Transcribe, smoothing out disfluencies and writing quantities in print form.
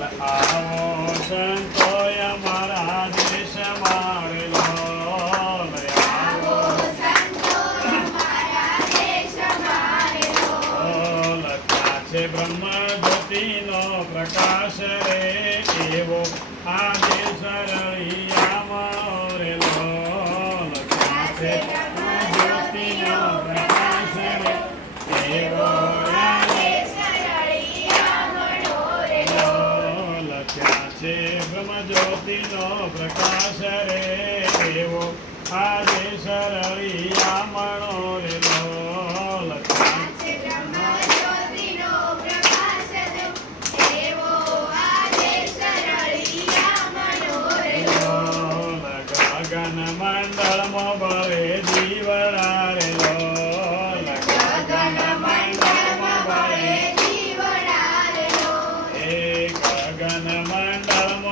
આવો સંતોય અમારા દેશ મારેલો આવો લખ્યા છે બ્રહ્મ જ્યોતિનો પ્રકાશ રે એવો આ દેશ રળિયામણો રેલો લખ્યા છે જ્યોતિનો પ્રકાશ રે એવો છે બ્રહ્મ જ્યોતિનો પ્રકાશ રે એવો આજે સરળિયામણો રેલો લખ્યા